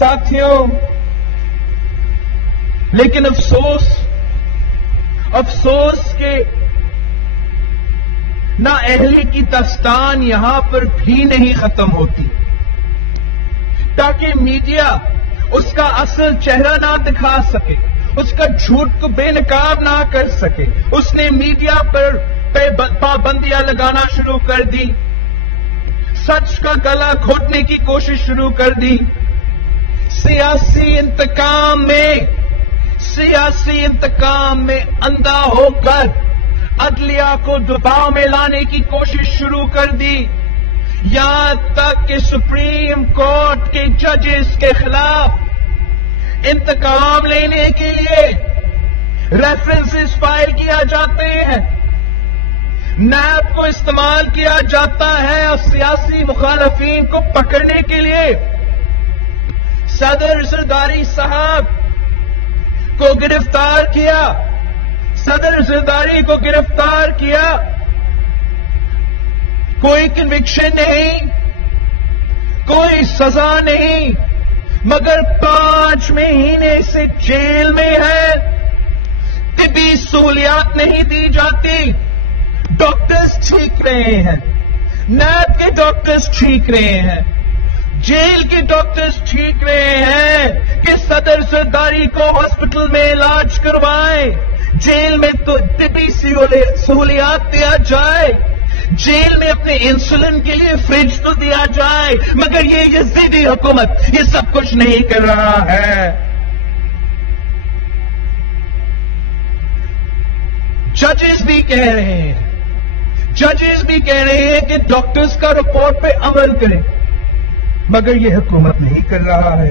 ساتھیوں، لیکن افسوس کہ نااہلی کی داستان یہاں پر بھی نہیں ختم ہوتی، تاکہ میڈیا اس کا اصل چہرہ نہ دکھا سکے، اس کا جھوٹ کو بے نقاب نہ کر سکے۔ اس نے میڈیا پر پابندیاں لگانا شروع کر دی، سچ کا گلا گھونٹنے کی کوشش شروع کر دی، سیاسی انتقام میں اندھا ہو کر عدلیہ کو دباؤ میں لانے کی کوشش شروع کر دی، یہاں تک کہ سپریم کورٹ کے ججز کے خلاف انتقام لینے کے لیے ریفرنسز فائل کیا جاتے ہیں، نیب کو استعمال کیا جاتا ہے اور سیاسی مخالفین کو پکڑنے کے لیے صدر زرداری صاحب کو گرفتار کیا، صدر زرداری کو گرفتار کیا، کوئی کنوکشن نہیں، کوئی سزا نہیں، مگر 5 مہینے سے جیل میں ہے، طبی سہولیات نہیں دی جاتی، ڈاکٹرز ٹھیک رہے ہیں، نیب کے ڈاکٹرز ٹھیک رہے ہیں، جیل کے ڈاکٹرز ٹھیک رہے ہیں کہ صدر زرداری کو ہاسپٹل میں علاج کروائیں، جیل میں تو طبی سہولیات دیا جائے، جیل میں اپنے انسولن کے لیے فریج تو دیا جائے، مگر یہ یزیدی حکومت یہ سب کچھ نہیں کر رہا ہے۔ ججز بھی کہہ رہے ہیں کہ ڈاکٹرز کا رپورٹ پہ عمل کریں، مگر یہ حکومت نہیں کر رہا ہے۔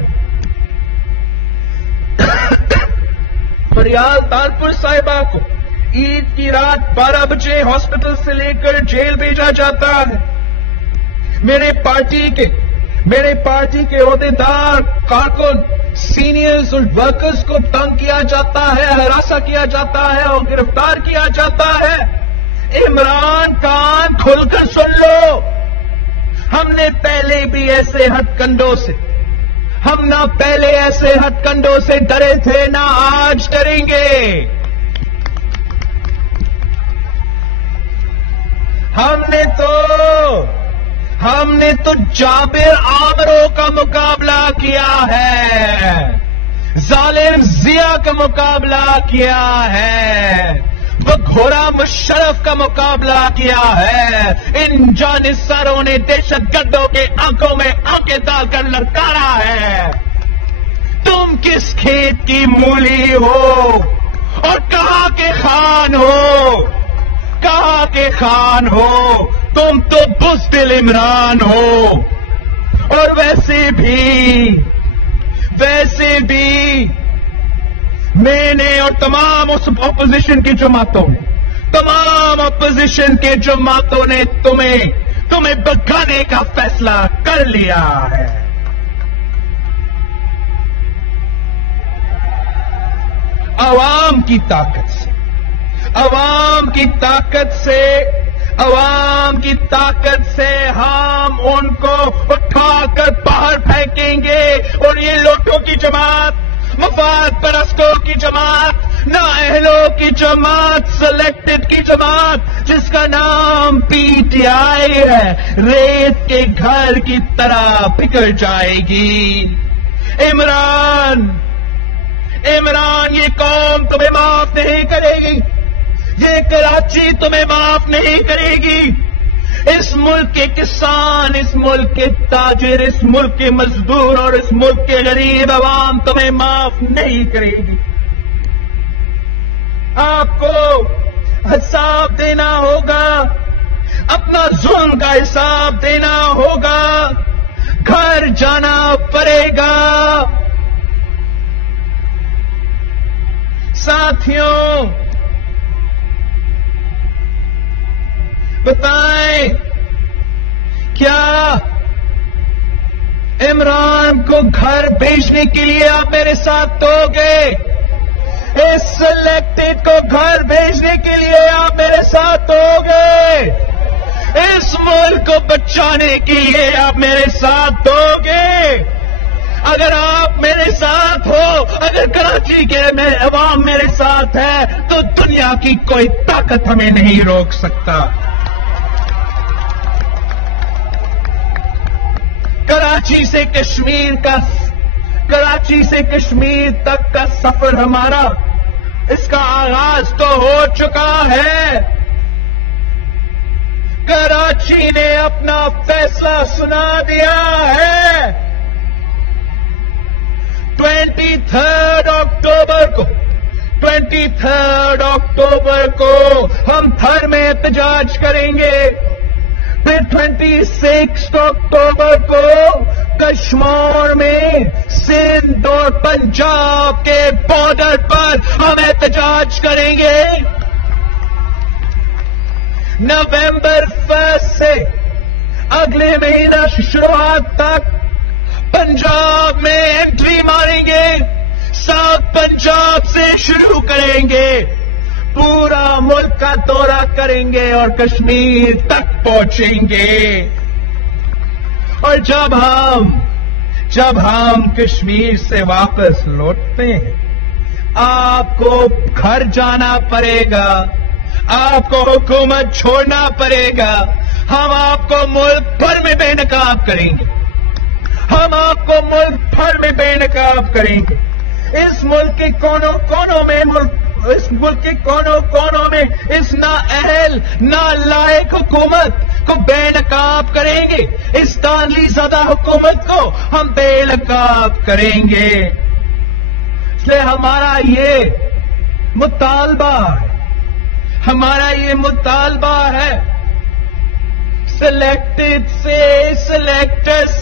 فریال تالپور صاحبہ کو عید کی رات 12 بجے ہاسپٹل سے لے کر جیل بھیجا جاتا ہے، میرے پارٹی کے عہدیدار، کارکن، سینئرز اور ورکرز کو تنگ کیا جاتا ہے، ہراساں کیا جاتا ہے اور گرفتار کیا جاتا ہے۔ عمران کان کھل کر سن لو، ہم نے پہلے بھی ایسے ہتھ کنڈوں سے ڈرے تھے، نہ آج ڈریں گے۔ ہم نے تو جابر عامروں کا مقابلہ کیا ہے، ظالم ضیاء کا مقابلہ کیا ہے، وہ گھوڑا مشرف کا مقابلہ کیا ہے، ان جانصاروں نے دہشت گردوں کے آنکھوں میں آنکھیں ڈال کر للکارا ہے۔ تم کس کھیت کی مولی ہو اور کہاں کے خان ہو، تم تو بزدل عمران ہو، اور ویسے بھی میں نے اور تمام اپوزیشن کے جماعتوں نے تمہیں بھگانے کا فیصلہ کر لیا ہے۔ عوام کی طاقت سے ہم ان کو اٹھا کر باہر پھینکیں گے، اور یہ لوٹوں کی جماعت، مفاد پرستوں کی جماعت، نااہلوں کی جماعت، سلیکٹڈ کی جماعت، جس کا نام PTI ہے، ریت کے گھر کی طرح بکھر جائے گی۔ عمران، یہ قوم تمہیں معاف نہیں کرے گی، یہ کراچی تمہیں معاف نہیں کرے گی، اس ملک کے کسان، اس ملک کے تاجر، اس ملک کے مزدور اور اس ملک کے غریب عوام تمہیں معاف نہیں کرے گی۔ آپ کو حساب دینا ہوگا، اپنا ظلم کا حساب دینا ہوگا، گھر جانا پڑے گا۔ ساتھیوں، بتائیں کیا عمران کو گھر بھیجنے کے لیے آپ میرے ساتھ دو گے؟ اس سلیکٹڈ کو گھر بھیجنے کے لیے آپ میرے ساتھ دو گے؟ اس ملک کو بچانے کے لیے آپ میرے ساتھ دو گے؟ اگر آپ میرے ساتھ ہو، اگر کراچی کے میں عوام میرے ساتھ ہے تو دنیا کی کوئی طاقت ہمیں نہیں روک سکتا۔ کراچی سے کشمیر تک کا سفر ہمارا، اس کا آغاز تو ہو چکا ہے۔ کراچی نے اپنا فیصلہ سنا دیا ہے۔ 23 اکتوبر کو ہم تھر میں احتجاج کریں گے، پھر 26 اکتوبر کو کشمیر میں سندھ اور پنجاب کے بارڈر پر ہم احتجاج کریں گے۔ نومبر 1 سے اگلے مہینہ شروعات تک پنجاب میں انٹری ماریں گے، ساؤتھ پنجاب سے شروع کریں گے، پورا ملک کا دورہ کریں گے اور کشمیر تک پہنچیں گے۔ اور جب ہم کشمیر سے واپس لوٹتے ہیں، آپ کو گھر جانا پڑے گا، آپ کو حکومت چھوڑنا پڑے گا، ہم آپ کو ملک بھر میں بے نقاب کریں گے، ہم آپ کو ملک بھر میں بے نقاب کریں گے۔ اس ملک کے کونوں کونوں میں اس نااہل نالائق حکومت کو بے نقاب کریں گے، اس دانلی زدہ حکومت کو ہم بے نقاب کریں گے۔ اس لیے ہمارا یہ مطالبہ ہے، سلیکٹر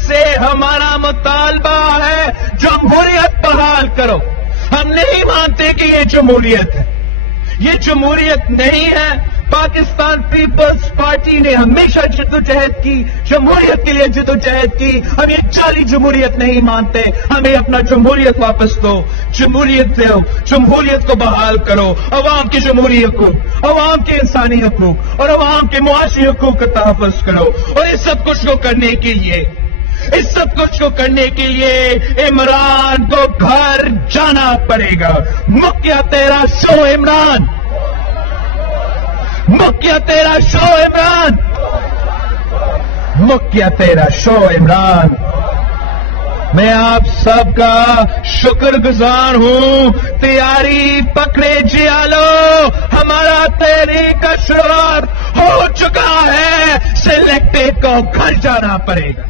سے ہمارا مطالبہ ہے، جمہوریت بحال کرو۔ ہم نہیں مانتے کہ یہ جمہوریت ہے، یہ جمہوریت نہیں ہے۔ پاکستان پیپلز پارٹی نے ہمیشہ جدوجہد کی، جمہوریت کے لیے جدوجہد کی۔ ہم یہ جعلی جمہوریت نہیں مانتے، ہمیں اپنا جمہوریت واپس دو، جمہوریت دو، جمہوریت کو بحال کرو، عوام کی جمہوری حقوق، عوام کے انسانی حقوق اور عوام کے معاشی حقوق کا تحفظ کرو۔ اور اس سب کچھ کو کرنے کے لیے عمران کو گھر جانا پڑے گا۔ مکیا تیرا شو عمران، مکیا تیرا شو عمران، مکیا تیرا شو عمران۔ میں آپ سب کا شکر گزار ہوں۔ تیاری پکڑے جیالو، ہمارا تحریک کا شروعات ہو چکا ہے۔ سلیکٹڈ کو گھر جانا پڑے گا۔